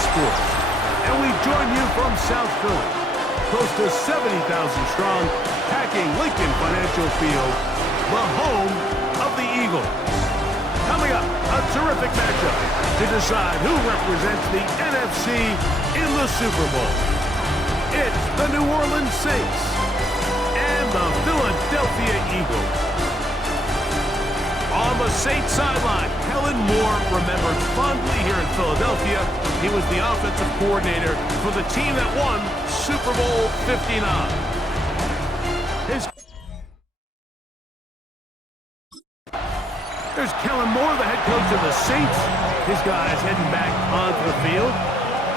sports. And we join you from South Philly, close to 70,000 strong, packing Lincoln Financial Field, the home of the Eagles. Coming up, a terrific matchup to decide who represents the NFC in the Super Bowl. It's the New Orleans Saints and the Philadelphia Eagles. On the Saints sideline, Kellen Moore remembered fondly here in Philadelphia. He was the offensive coordinator for the team that won Super Bowl 59. There's Kellen Moore, the head coach of the Saints. His guys heading back onto the field.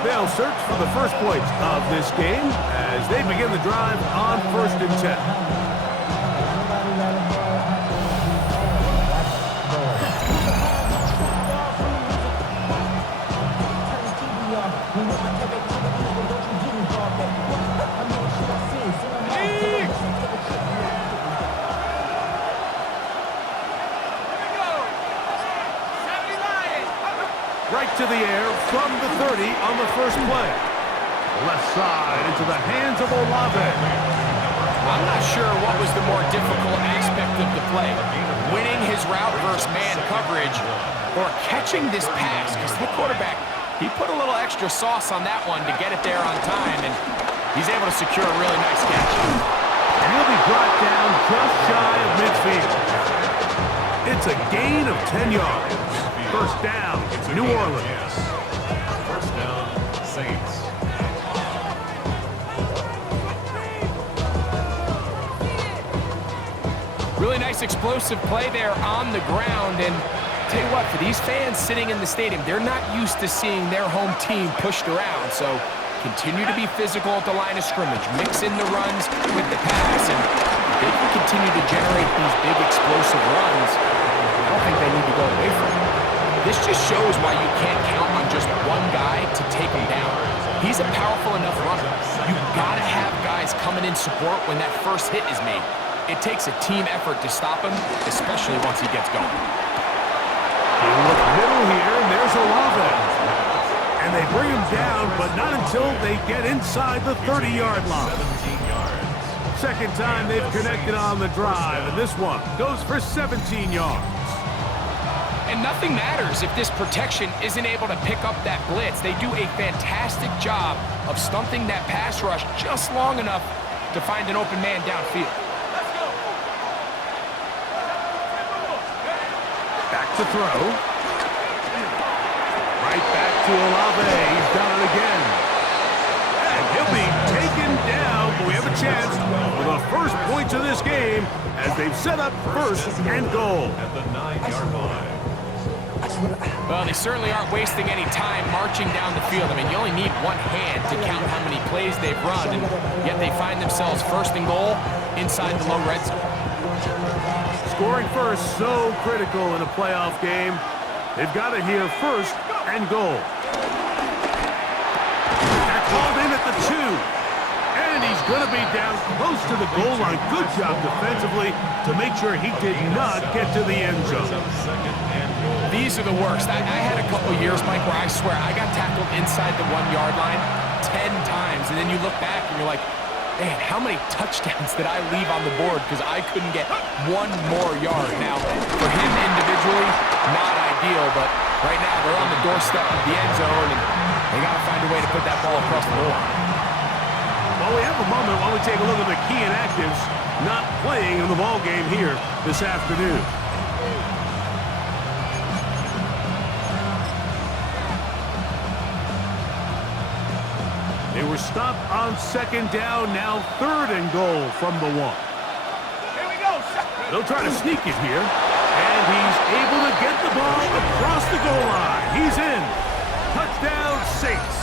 They'll search for the first points of this game as they begin the drive on 1st and 10. Right to the air from the 30 on the first play. Left side into the hands of Olave. I'm not sure what was the more difficult aspect of the play. Winning his route versus man coverage or catching this pass. Because the quarterback, he put a little extra sauce on that one to get it there on time. And he's able to secure a really nice catch. And he'll be brought down just shy of midfield. It's a gain of 10 yards. First down, New Orleans. First down, Saints. Really nice explosive play there on the ground. And tell you what, for these fans sitting in the stadium, they're not used to seeing their home team pushed around. So continue to be physical at the line of scrimmage. Mix in the runs with the pass. And if they can continue to generate these big explosive runs, I don't think they need to go away from it. This just shows why you can't count on just one guy to take him down. He's a powerful enough runner. You've got to have guys coming in support when that first hit is made. It takes a team effort to stop him, especially once he gets going. He looks middle here, and there's Olave. And they bring him down, but not until they get inside the 30-yard line. 17 yards. Second time they've connected on the drive, and this one goes for 17 yards. And nothing matters if this protection isn't able to pick up that blitz. They do a fantastic job of stunting that pass rush just long enough to find an open man downfield. Back to throw. Right back to Olave. He's done it again. And he'll be taken down, but we have a chance for the first points of this game as they've set up 1st and goal. At the 9-yard line. Well, they certainly aren't wasting any time marching down the field. I mean, you only need one hand to count how many plays they've run, and yet they find themselves 1st and goal inside the low red zone. Scoring first, so critical in a playoff game. They've got to hear 1st and goal. That's called in at the 2. And he's going to be down close to the goal line. Good job defensively to make sure he did not get to the end zone. These are the worst. I had a couple years, Mike, where I swear I got tackled inside the 1-yard line 10 times. And then you look back and you're like, man, how many touchdowns did I leave on the board because I couldn't get one more yard? Now, for him individually, not ideal, but right now they're on the doorstep of the end zone, and they got to find a way to put that ball across the goal line. Well, we have a moment while we take a look at the key inactives not playing in the ball game here this afternoon. They were stopped on 2nd down, now 3rd and goal from the 1. Here we go. They'll try to sneak it here, and he's able to get the ball across the goal line. He's in. Touchdown, Saints.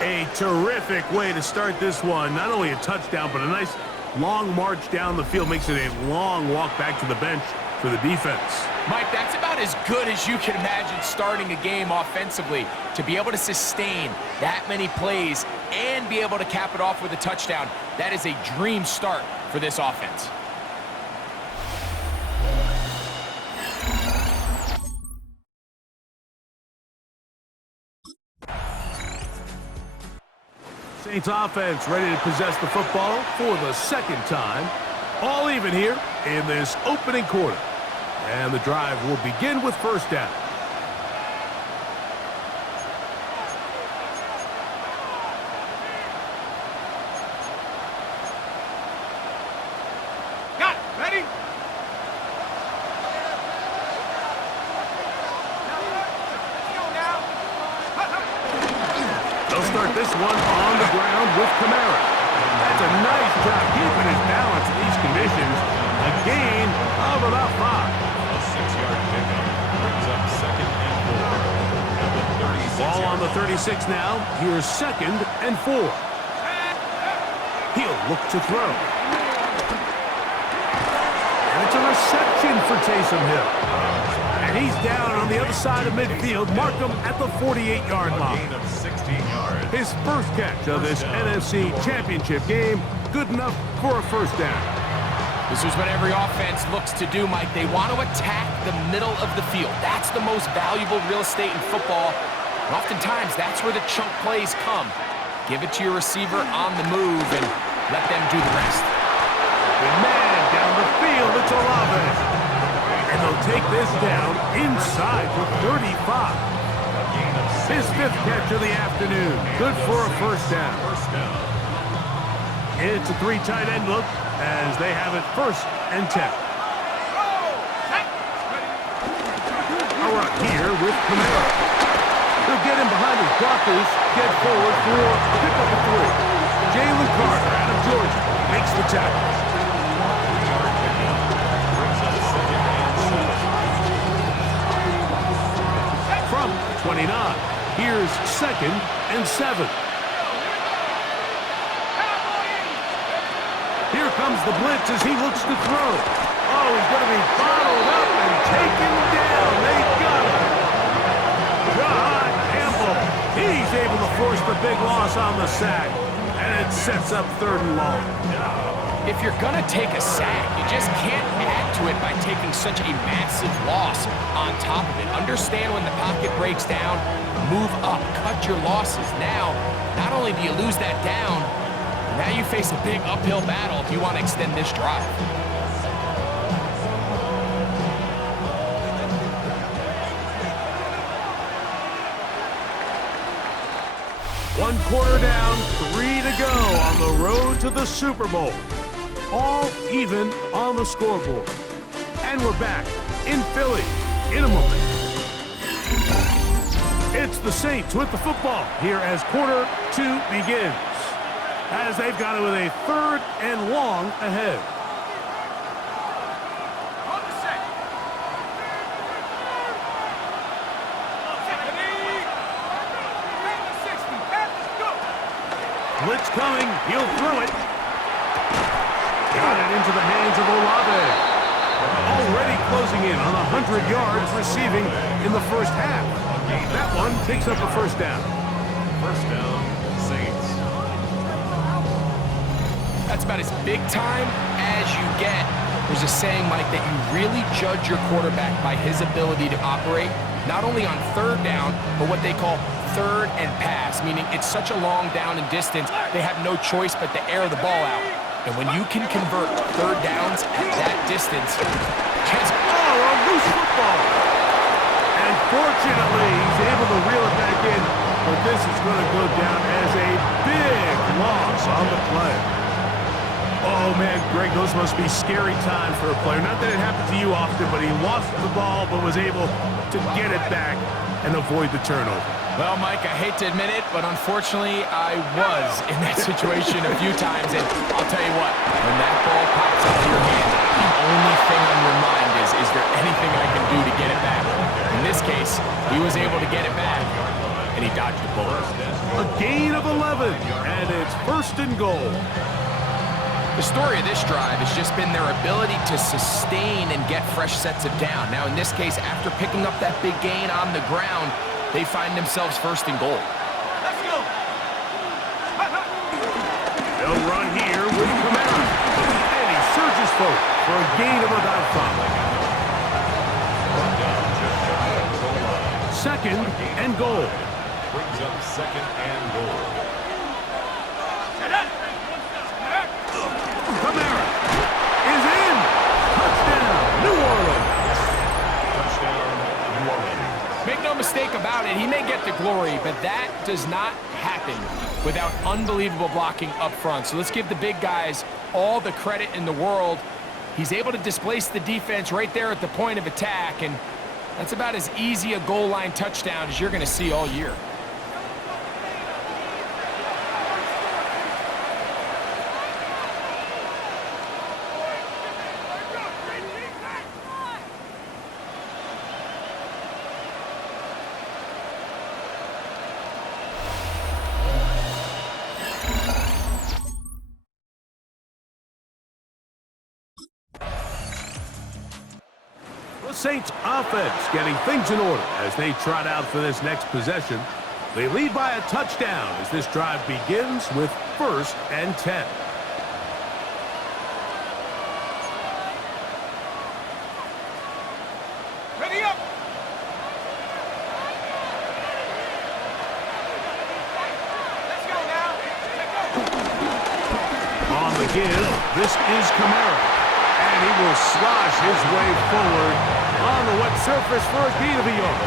A terrific way to start this one. Not only a touchdown, but a nice long march down the field. Makes it a long walk back to the bench for the defense. Mike, that's about as good as you can imagine starting a game offensively. To be able to sustain that many plays and be able to cap it off with a touchdown, that is a dream start for this offense. Saints offense ready to possess the football for the second time. All even here in this opening quarter. And the drive will begin with first down. Got it. Ready? They'll start this one on the ground with Kamara. That's a nice job keeping his balance in these conditions. A gain of about 5. A 6-yard pickup brings up 2nd and 4. At the 36 Ball on the 36 now. Here's 2nd and 4. He'll look to throw. And it's a reception for Taysom Hill. And he's down on the other side of midfield. Mark him at the 48-yard line. gain of 16 yards. His first catch of this NFC Championship game. Good enough for a first down. This is what every offense looks to do, Mike. They want to attack the middle of the field. That's the most valuable real estate in football. And oftentimes, that's where the chunk plays come. Give it to your receiver on the move and let them do the rest. The man down the field, it's Olave. And they'll take this down inside the 35. A gain of 6 His 5th catch of the afternoon. Good for a first down. first down. It's a 3 tight end look as they have it 1st and 10. A run here with Kamara. He'll get him behind his blockers, get forward for a pickup of 3. Jalen Carter out of Georgia makes the tackle. 3-yard pickup brings up 2nd and 7. From 29, here's 2nd and 7. Here comes the blitz as he looks to throw. Oh, he's going to be bottled up and taken down. They got him. John Campbell, he's able to force the big loss on the sack. And it sets up 3rd and long. If you're going to take a sack, you just can't add to it by taking such a massive loss on top of it. Understand when the pocket breaks down, move up, cut your losses. Now, not only do you lose that down, now you face a big uphill battle if you want to extend this drive. One quarter down, 3 to go on the road to the Super Bowl. All even on the scoreboard. And we're back in Philly in a moment. It's the Saints with the football here as quarter 2 begins. As they've got it with a 3rd and long ahead. Blitz coming, he'll throw it. Got it into the hands of Olave. Already closing in on 100 yards receiving in the first half. That one takes up a first down. First down, Saints. That's about as big time as you get. There's a saying, Mike, that you really judge your quarterback by his ability to operate, not only on 3rd down, but what they call 3rd and pass, meaning it's such a long down and distance, they have no choice but to air the ball out. And when you can convert 3rd downs at that distance, a loose football. And fortunately, he's able to reel it back in, but this is going to go down as a big loss on the play. Oh, man, Greg, those must be scary times for a player. Not that it happened to you often, but he lost the ball but was able to get it back and avoid the turnover. well, Mike, I hate to admit it, but unfortunately, I was in that situation a few times, and I'll tell you what, when that ball pops out of your hand, the only thing on your mind is there anything I can do to get it back? In this case, he was able to get it back, and he dodged a bullet. A gain of 11, and it's 1st and goal. The story of this drive has just been their ability to sustain and get fresh sets of down. Now, in this case, after picking up that big gain on the ground, they find themselves 1st and goal. Let's go. They'll run here with Kamara. And he surges forward for a gain of about 5. 2nd and goal. Brings up 2nd and goal. mistake about it. He may get the glory, but that does not happen without unbelievable blocking up front. So let's give the big guys all the credit in the world. He's able to displace the defense right there at the point of attack, and that's about as easy a goal line touchdown as you're going to see all year. The Saints offense getting things in order as they trot out for this next possession. They lead by a touchdown as this drive begins with 1st and 10. Ready up! Let's go now. On the give, this is Kamara. And he will slosh his way forward on the wet surface for a gain of a yard.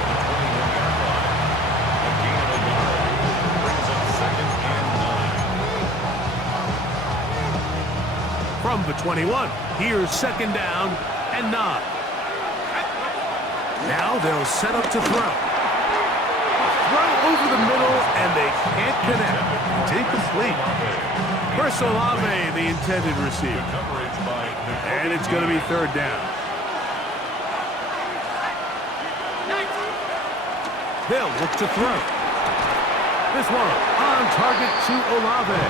Brings up 2nd and 9. From the 21, here's 2nd down and 9. Now they'll set up to throw. Throw over the middle, and they can't connect. It's incomplete. Chris Olave, the intended receiver. And it's going to be 3rd down. They'll look to throw. This one on target to Olave.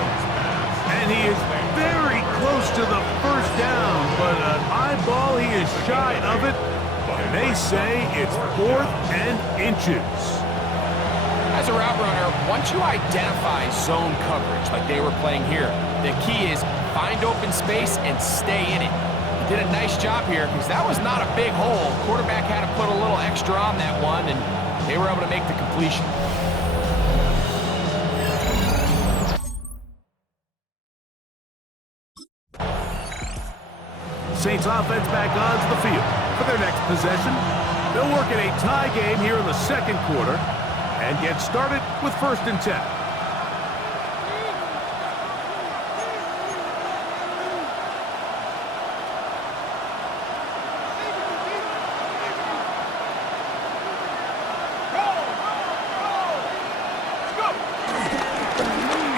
And he is very close to the 1st down, but an eyeball, he is shy of it. And they say it's 4th and inches. As a route runner, once you identify zone coverage like they were playing here, the key is find open space and stay in it. He did a nice job here because that was not a big hole. Quarterback had to put a little extra on that one, and they were able to make the completion. Saints offense back onto the field for their next possession. They'll work in a tie game here in the 2nd quarter and get started with 1st and 10.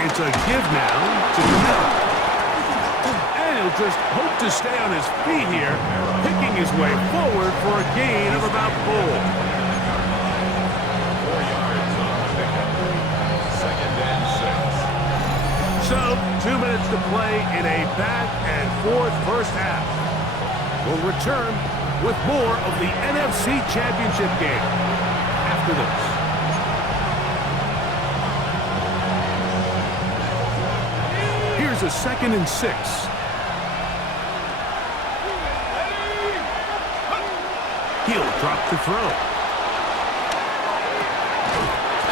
It's a give now to Kamara. And he'll just hope to stay on his feet here, picking his way forward for a gain of about 4. 4 yards on the pickup. 2nd and 6. So, 2 minutes to play in a back and forth first half. We'll return with more of the NFC Championship game after this. Here's a 2nd and 6. He'll drop to throw.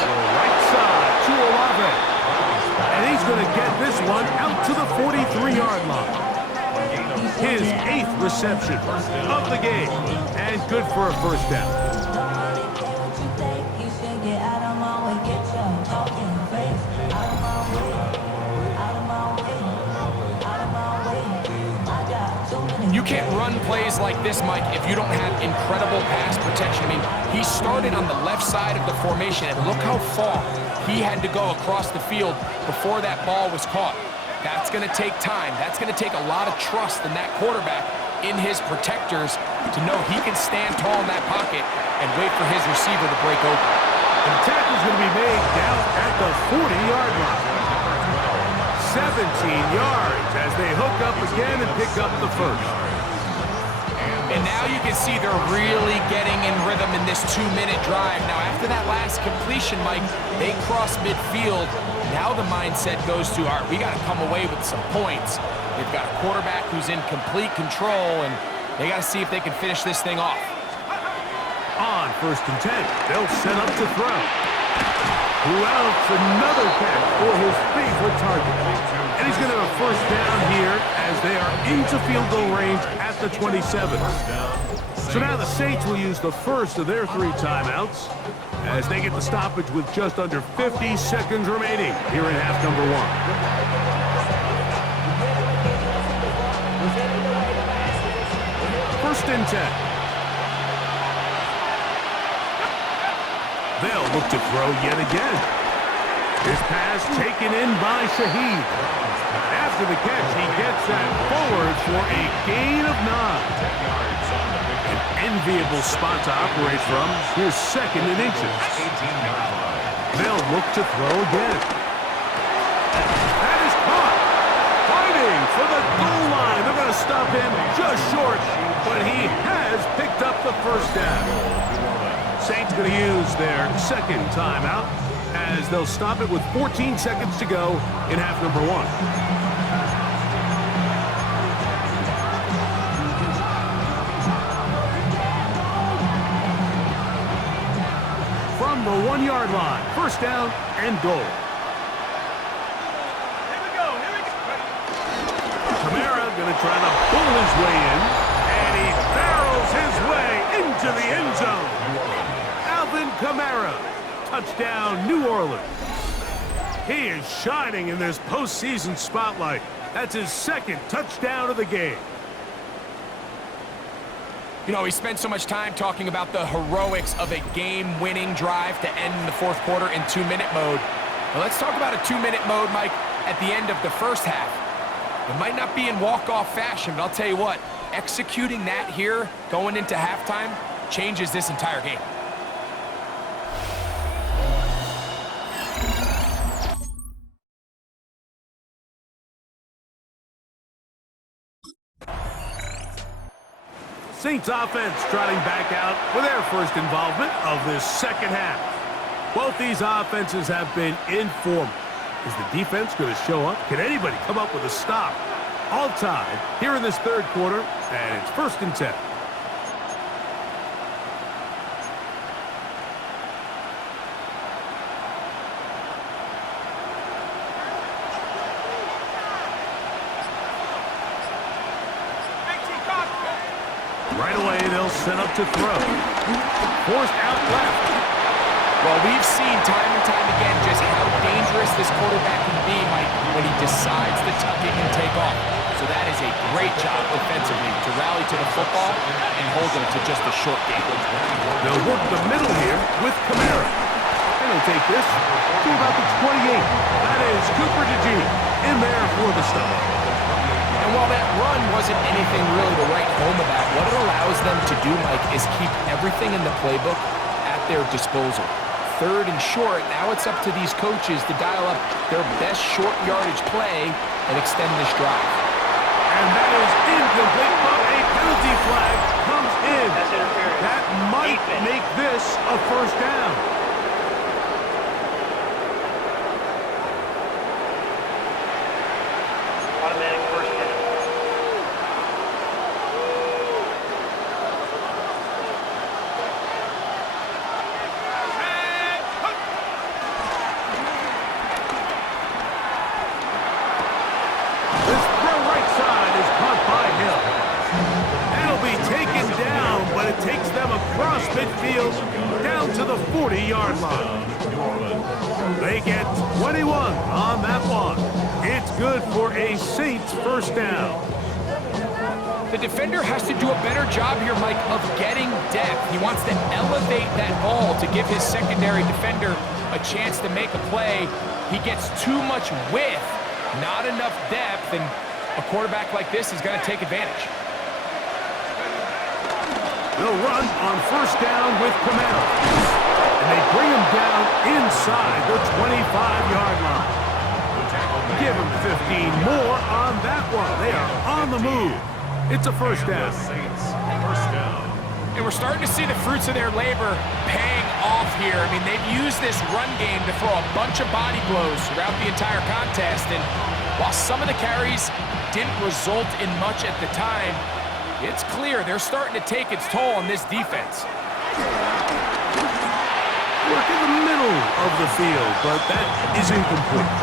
To the right side to Olave. And he's going to get this one out to the 43-yard line. His 8th reception of the game. And good for a 1st down. You can't run plays like this, Mike, if you don't have incredible pass protection. I mean, he started on the left side of the formation, and look how far he had to go across the field before that ball was caught. That's going to take time. That's going to take a lot of trust in that quarterback, in his protectors, to know he can stand tall in that pocket and wait for his receiver to break open. The tackle's going to be made down at the 40-yard line. 17 yards as they hook up again and pick up the 1st. And now you can see they're really getting in rhythm in this 2-minute drive. Now, after that last completion, Mike, they cross midfield. Now the mindset goes to, all right, we got to come away with some points. They've got a quarterback who's in complete control, and they got to see if they can finish this thing off. On 1st and 10, they'll set up to throw. Who else? Another catch for his favorite target. And he's going to have a 1st down here as they are into field goal range at the 27. So now the Saints will use the first of their 3 timeouts as they get the stoppage with just under 50 seconds remaining here in half number 1. First and 10. They'll look to throw yet again. His pass taken in by Shaheed. After the catch, he gets that forward for a gain of 9. An enviable spot to operate from. Here's second and inches. They'll look to throw again. That is caught. Fighting for the goal line. They're going to stop him just short, but he has picked up the first down. Saints going to use their second timeout as they'll stop it with 14 seconds to go in half number 1. From the 1-yard line, first down and goal. Here we go. Kamara going to try to pull his way in, and he barrels his way into the end zone. Alvin Kamara, touchdown, New Orleans. He is shining in this postseason spotlight. That's his second touchdown of the game. You know, we spent so much time talking about the heroics of a game-winning drive to end the fourth quarter in 2-minute mode. Well, let's talk about a 2-minute mode, Mike, at the end of the first half. It might not be in walk-off fashion, but I'll tell you what, executing that here going into halftime changes this entire game. Saints offense trotting back out for their first involvement of this second half. Both these offenses have been informed. Is the defense going to show up? Can anybody come up with a stop? All tied here in this third quarter, and it's first and 10. Right away, they'll set up to throw. Forced out left. Well, we've seen time and time again just how dangerous this quarterback can be, Mike, when he decides to tuck it and take off. So that is a great job offensively to rally to the football and hold them to just a short game. They'll work the middle here with Kamara. And they'll take this to about the 28. That is Cooper DeJean in there for the stop. And while that run wasn't anything really to write home about, what it allows them to do, Mike, is keep everything in the playbook at their disposal. Third and short, now it's up to these coaches to dial up their best short yardage play and extend this drive. And that is incomplete, but a penalty flag comes in. That might make this a first down. Automatic first down. This throw right side is caught by Hill. That'll be taken down, but it takes them across midfield down to the 40-yard line. They get 21 on that one. It's good for a Saints first down. The defender has to do a better job here, Mike, of getting depth. He wants to elevate that ball to give his secondary defender a chance to make a play. He gets too much width, not enough depth, and a quarterback like this is going to take advantage. They'll run on first down with Kamara. And they bring him down inside the 25-yard line. Give him 15 more on that one. They are on the move. It's a first down. And we're starting to see the fruits of their labor paying off here. I mean, they've used this run game to throw a bunch of body blows throughout the entire contest. And while some of the carries didn't result in much at the time, it's clear they're starting to take its toll on this defense. Work in the middle of the field, but that is incomplete.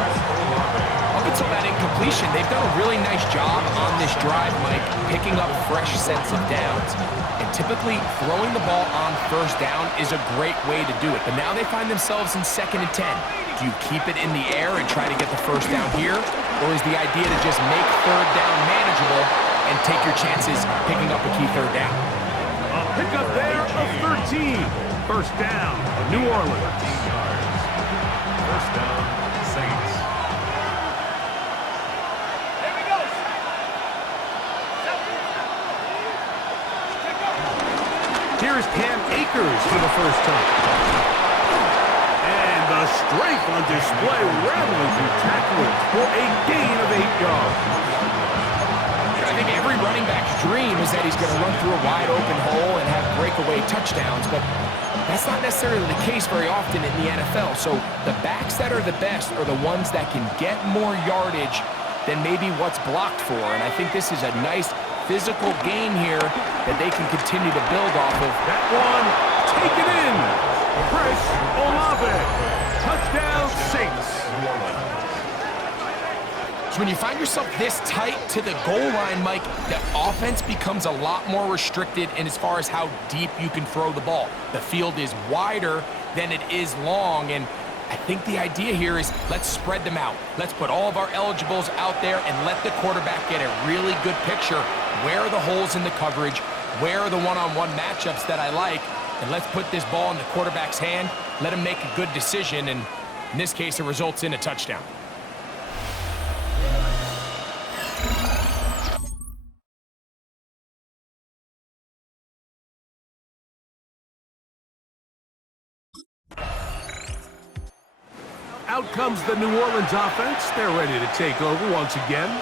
Up until that incompletion, they've done a really nice job on this drive, Mike, picking up fresh sets of downs. And typically, throwing the ball on first down is a great way to do it. But now they find themselves in 2nd and 10. Do you keep it in the air and try to get the first down here? Or is the idea to just make 3rd down manageable and take your chances picking up a key 3rd down? A pickup there of 13. First down, New Orleans. First down, Saints. Here's Cam Akers for the first time. And the strength on display, rattling through tacklers for a gain of 8 yards. I think every running back's dream is that he's going to run through a wide open hole and have breakaway touchdowns, but that's not necessarily the case very often in the NFL. So the backs that are the best are the ones that can get more yardage than maybe what's blocked for. And I think this is a nice physical game here that they can continue to build off of. That one taken in. Chris Olave. Touchdown Saints. So when you find yourself this tight to the goal line, Mike, the offense becomes a lot more restricted in as far as how deep you can throw the ball. The field is wider than it is long, and I think the idea here is let's spread them out. Let's put all of our eligibles out there and let the quarterback get a really good picture. Where are the holes in the coverage? Where are the one-on-one matchups that I like? And let's put this ball in the quarterback's hand, let him make a good decision, and in this case, it results in a touchdown. Out comes the New Orleans offense. They're ready to take over once again.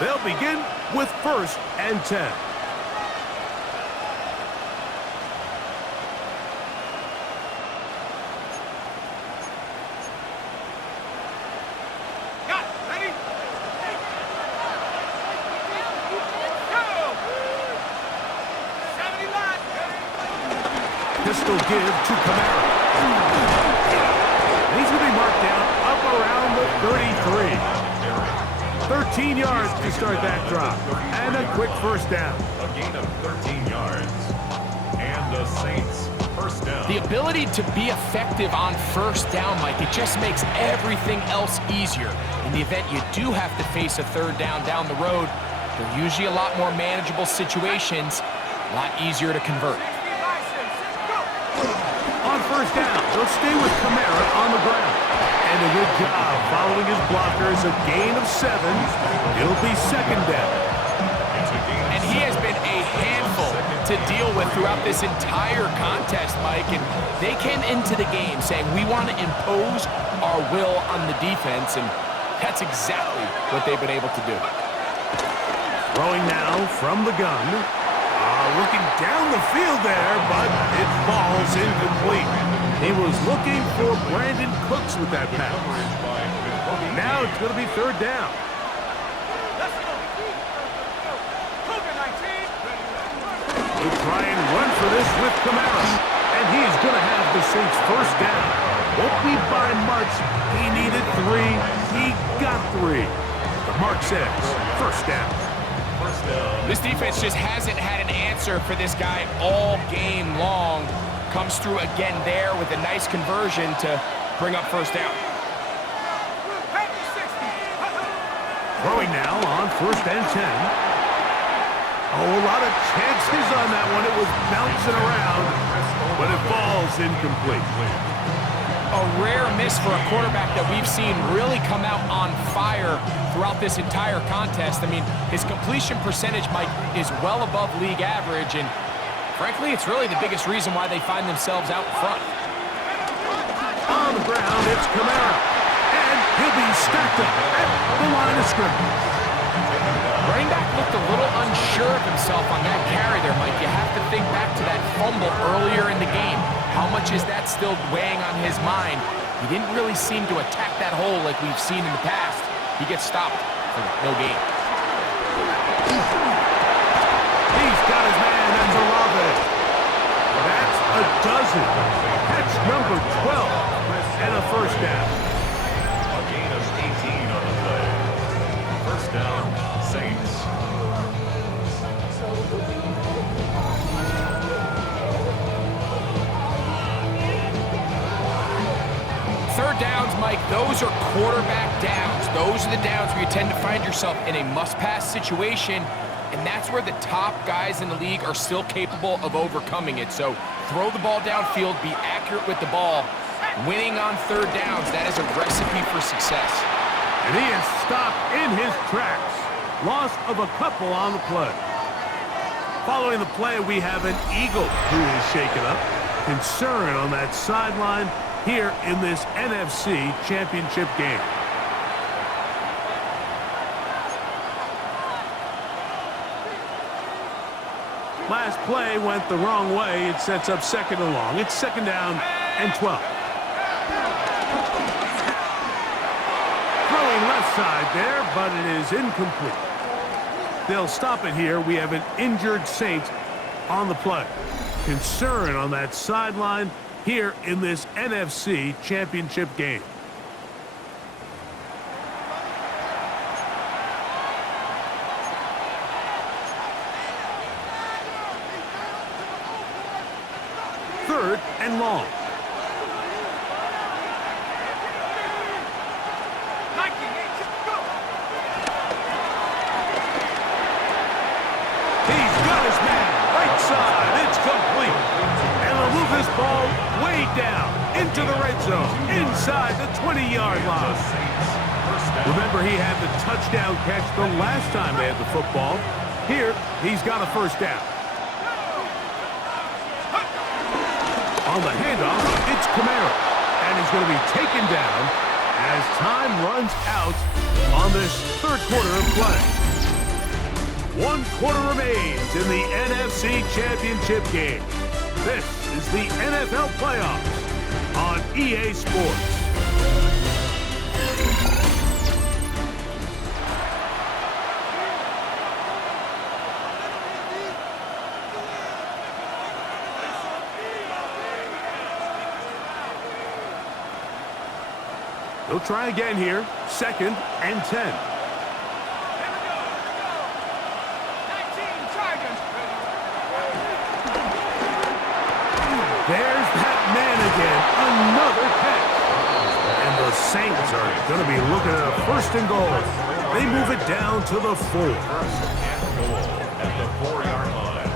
They'll begin with 1st and 10. Pistol give to Kamara. He's going to be marked down up around the 33. 13 yards to start that drop. And a quick first down. A gain of 13 yards. And the Saints first down. The ability to be effective on first down, Mike, it just makes everything else easier. In the event you do have to face a 3rd down the road, they're usually a lot more manageable situations, a lot easier to convert. On first down, they'll stay with Kamara on the ground. And a good job following his blockers, a gain of 7. It'll be 2nd down. And he has been a handful to deal with throughout this entire contest, Mike. And they came into the game saying, we want to impose our will on the defense, and that's exactly what they've been able to do. Throwing now from the gun. Looking down the field there, but it falls incomplete. He was looking for Brandon Cooks with that pass. Now it's going to be 3rd down. He'll try and run for this with Kamara. And he's going to have the Saints first down. Won't be by much. He needed 3. He got 3. The mark says first down. This defense just hasn't had an answer for this guy all game long. Comes through again there with a nice conversion to bring up first down. Throwing now on 1st and 10. Oh, a lot of chances on that one. It was bouncing around, but it falls incomplete. A rare miss for a quarterback that we've seen really come out on fire throughout this entire contest. I mean, his completion percentage, Mike, is well above league average, and frankly, it's really the biggest reason why they find themselves out front. On the ground, it's Kamara, and he'll be stacked up at the line of scrimmage. Running back looked a little unsure of himself on that carry there, Mike. You have to think back to that fumble earlier in the game. How much is that still weighing on his mind? He didn't really seem to attack that hole like we've seen in the past. He gets stopped for no gain. He's got his man, that's Olave. That's a dozen. That's number 12. And a first down. A gain of 18 on the play. First down, Saints. Third downs, Mike, those are quarterback downs. Those are the downs where you tend to find yourself in a must-pass situation, and that's where the top guys in the league are still capable of overcoming it. So throw the ball downfield, be accurate with the ball. Winning on third downs, that is a recipe for success. And he is stopped in his tracks. Loss of a couple on the play. Following the play, we have an Eagle who is shaken up. Concern on that sideline here in this NFC Championship game. Last play went the wrong way. It sets up second and long. It's second down and 12. Throwing left side there, but it is incomplete. They'll stop it here. We have an injured Saint on the play. Concern on that sideline here in this NFC Championship game. Third and long. He's got his man right side. It's complete. And they'll move this ball way down into the red zone, inside the 20-yard line. Remember, he had the touchdown catch the last time they had the football. Here, he's got a first down. On the handoff, it's Kamara. And he's going to be taken down as time runs out on this third quarter of play. 1 quarter remains in the NFC Championship game. This is the NFL Playoffs on EA Sports. They'll try again here. Second and 10. There's that man again. Another catch. And the Saints are going to be looking at a first and goal. They move it down to the 4. First and goal at the 4-yard line.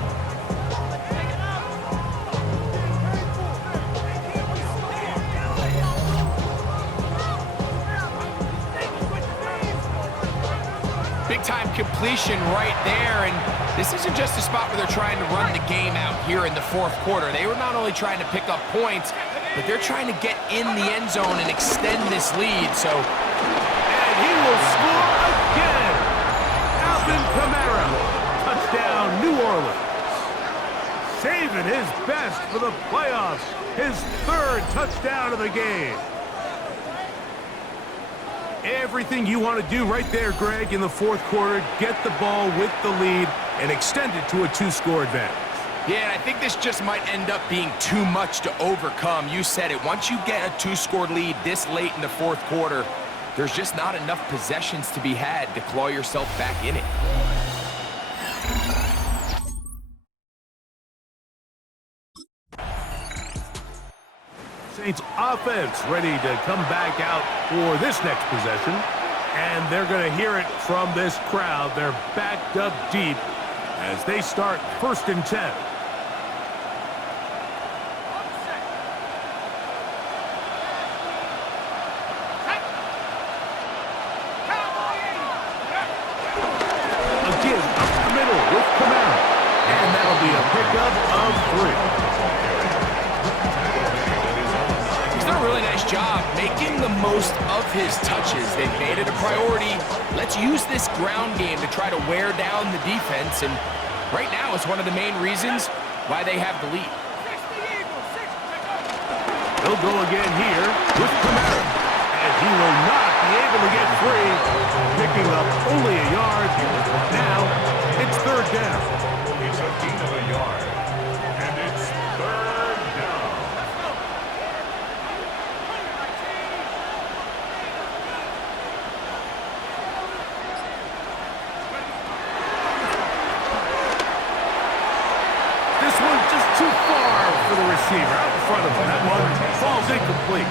Big-time completion right there, and this isn't just a spot where they're trying to run the game out here in the fourth quarter. They were not only trying to pick up points, but they're trying to get in the end zone and extend this lead. So, and he will score again. Alvin Kamara, touchdown, New Orleans. Saving his best for the playoffs. His third touchdown of the game. Everything you want to do right there, Greg, in the fourth quarter. Get the ball with the lead and extend it to a 2-score advantage. yeah, and I think this just might end up being too much to overcome. You said it. Once you get a 2-score lead this late in the fourth quarter, there's just not enough possessions to be had to claw yourself back in it. Saints offense ready to come back out for this next possession. And they're going to hear it from this crowd. They're backed up deep as they start first and 10. Again, up the middle with Kamara. And that'll be a pickup of 3. Really nice job making the most of his touches. They've made it a priority. Let's use this ground game to try to wear down the defense, and right now it's one of the main reasons why they have the lead. They'll go again here with Kamara, and he will not be able to get free, picking up only a yard. Now it's third down. He's a gain of a yard, and it's third down. receiver out in front of him. That one falls incomplete.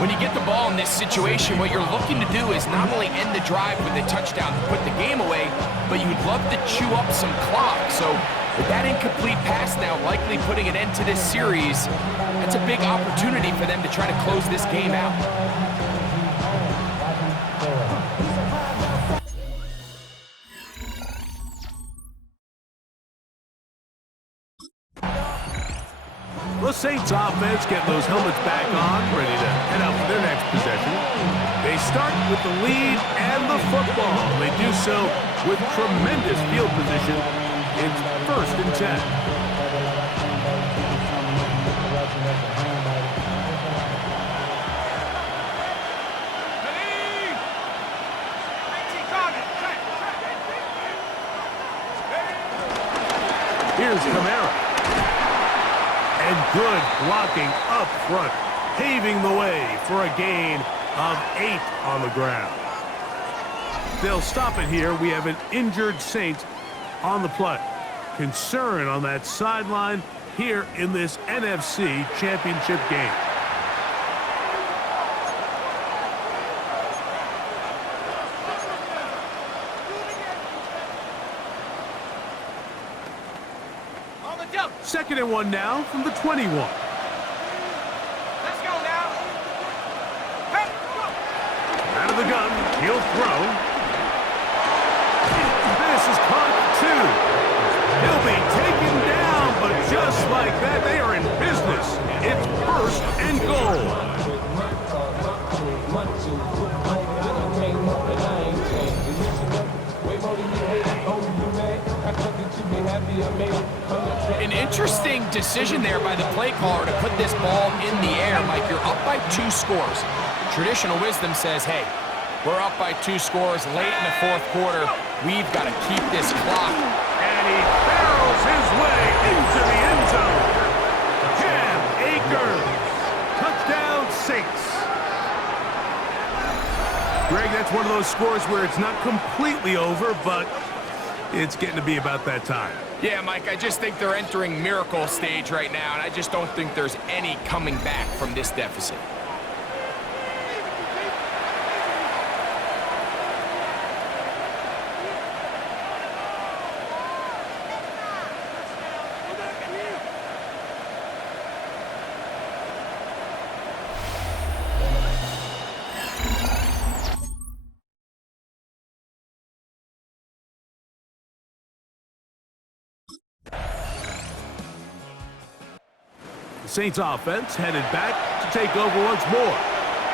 When you get the ball in this situation, what you're looking to do is not only end the drive with a touchdown to put the game away, but you'd love to chew up some clock. So with that incomplete pass now likely putting an end to this series, that's a big opportunity for them to try to close this game out. The Saints offense getting those helmets back on, ready to head out for their next possession. They start with the lead and the football. They do so with tremendous field position. It's 1st and 10. Here's Kamara. And good blocking up front, paving the way for a gain of 8 on the ground. They'll stop it here. We have an injured Saint on the play. Concern on that sideline here in this NFC Championship game. Second and 1 now from the 21. Let's go now. Hey, go. Out of the gun, he'll throw. This is caught 2. He'll be taken down, but just like that, they are in business. It's 1st and goal. An interesting decision there by the play caller to put this ball in the air. Mike, you're up by 2 scores. Traditional wisdom says, hey, we're up by 2 scores late in the 4th quarter. We've got to keep this clock. And he barrels his way into the end zone. Cam Akers. Touchdown, Saints. Greg, that's one of those scores where it's not completely over, but it's getting to be about that time. Yeah, Mike, I just think they're entering miracle stage right now, and I just don't think there's any coming back from this deficit. Saints offense headed back to take over once more.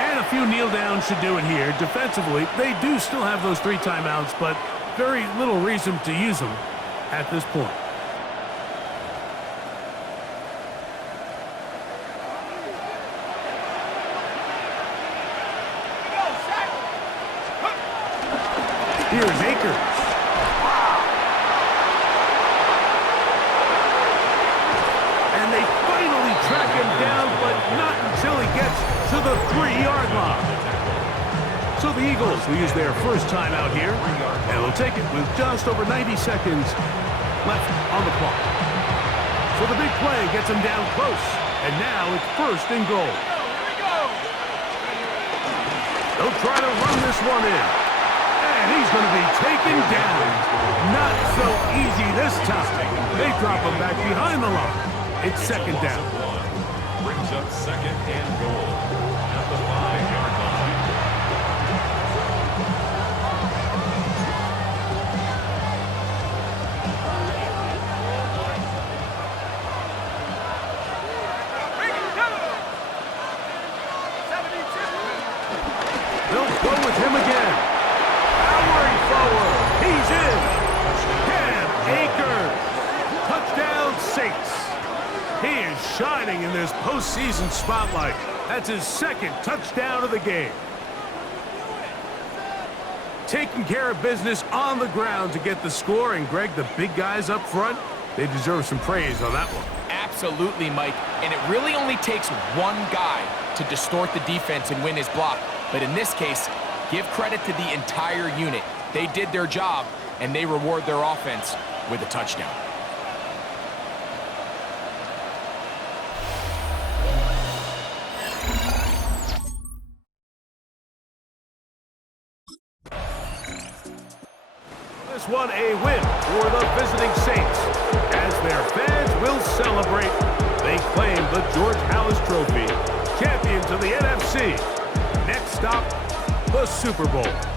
And a few kneel downs should do it here. Defensively, they do still have those 3 timeouts, but very little reason to use them at this point. Here's Akers. And they finally track him down, but not until he gets to the 3-yard line. So the Eagles will use their first timeout here, and they'll take it with just over 90 seconds left on the clock. So the big play gets him down close, and now it's 1st and goal. They'll try to run this one in, and he's going to be taken down. Not so easy this time. They drop him back behind the line. It's 2nd down. Brings up 2nd and goal at the 5-yard line. They'll go with him again. Powering forward. He's in. Cam Akers. Touchdown, Saints. He is shining in this postseason spotlight. That's his 2nd touchdown of the game. Taking care of business on the ground to get the score. And, Greg, the big guys up front, they deserve some praise on that one. Absolutely, Mike. And it really only takes one guy to distort the defense and win his block. But in this case, give credit to the entire unit. They did their job, and they reward their offense with a touchdown. this one a win for the visiting Saints, as their fans will celebrate. They claim the George Halas Trophy, champions of the NFC. Next stop, the Super Bowl.